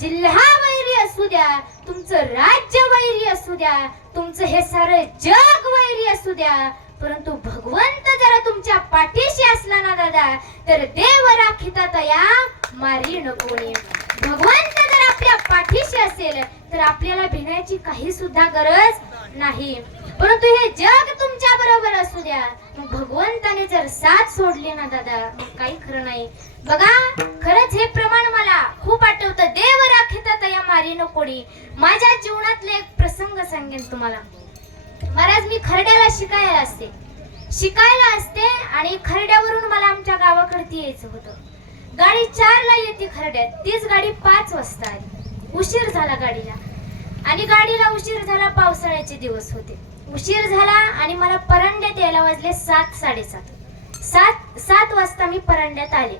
जिल्हा वैरी असू द्या तुमचं राज्य वैरी असू द्या तुमचं हे सारं जग वैरी असू द्या परंतु भगवंत जरा तुमच्या पाठीशी असला ना दादा तर देव राखिता तया मारी नकोणी भगवंत जर आपल्या पाठीशी असेल तर आपल्याला भिण्याची काही सुद्धा गरज नाही. परंतु हे जग तुमच्या बरोबर असू द्या. भगवंताने जर साथ सोडली ना दादा मग काही खरं नाही. बघा खरंच हे प्रमाण मला खूप आठवतं देव राखिता तया मारी नकोडी माझ्या जीवनातले एक प्रसंग सांगेन तुम्हाला महाराज मी खरड्याला शिकायला असते. शिकायला असते आणि खरड्यावरून मला आमच्या गावाकडती यायचं होतं. गाडी चारला येते खरड्यात. तीच गाडी पाच वाजता आली. उशीर झाला गाडीला. आणि गाडीला उशीर झाला पावसाळ्याचे दिवस होते. उशीर झाला आणि मला परांड्यात यायला वाजले सात साडेसात. सात सात वाजता मी परांड्यात आले.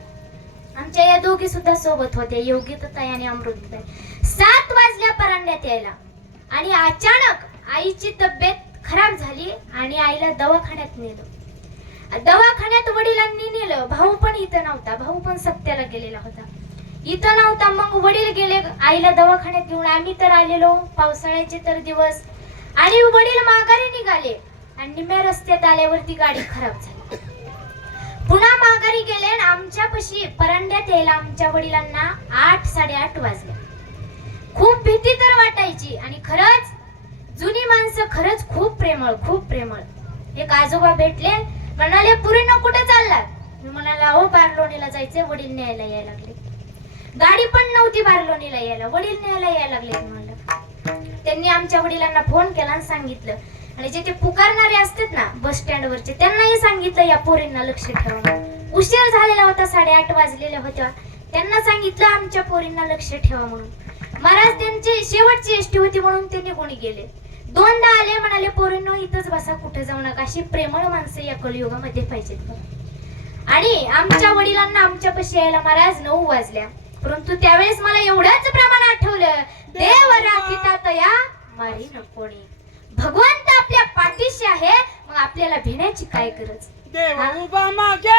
आमच्या या दोघी सुद्धा सोबत होत्या. योगिताई आणि अमृतताई. सात वाजल्या परांड्यात यायला. आणि अचानक आईची तब्येत खराब झाली आणि आईला दवाखान्यात नेलं. दवाखान्यात वडिलांनी नेलं. भाऊ पण इथं नव्हता. भाऊ पण सत्याला गेलेला होता. इथं नव्हता. मग वडील गेले. आईला दवाखान्यात घेऊन आम्ही तर आलेलो. पावसाळ्याचे तर दिवस. आणि वडील माघारी निघाले. आणि निम्या रस्त्यात आल्यावरती गाडी खराब झाली. पुन्हा माघारी गेले आणि आमच्यापाशी परांड्यात यायला आमच्या वडिलांना आठ साडेआठ वाजले. खूप भीती तर वाटायची. आणि खरंच खरंच खूप प्रेमळ खूप प्रेमळ. एक आजोबा भेटले म्हणाले पुरी न कुठे चाललात मी म्हणाला अहो बारलोणीला जायचंय वडील न्यायला यायला लागले. गाडी पण नव्हती बारलोणीला यायला वडील न्यायला यायला लागले. म्हणलं. त्यांनी आमच्या वडिलांना फोन केला आणि सांगितलं. आणि जे ते पुकारणारे असतात ना बस स्टँड वरचे त्यांनाही सांगितलं या पोरींना लक्ष ठेवा. उशीर झालेला होता साडेआठ वाजलेल्या होत्या त्यांना सांगितलं आमच्या पोरींना लक्ष ठेवा म्हणून. महाराज त्यांची शेवटची एसटी होती म्हणून ते निघून गेले. दोनदा आले म्हणाले पोरींनो इथंच बसा कुठे जाऊ नका. अशी प्रेमळ माणसं या कलियुगामध्ये पाहिजेत. आणि आमच्या वडिलांना आमच्यापाशी यायला महाराज नऊ वाजल्या. परंतु त्यावेळेस मला एवढंच प्रमाण आठवलं देव राखिता तया मारी नकोणी भगवंत आपल्या पाठीशी आहे मग आपल्याला भिण्याची काय गरज? देव उभा मागे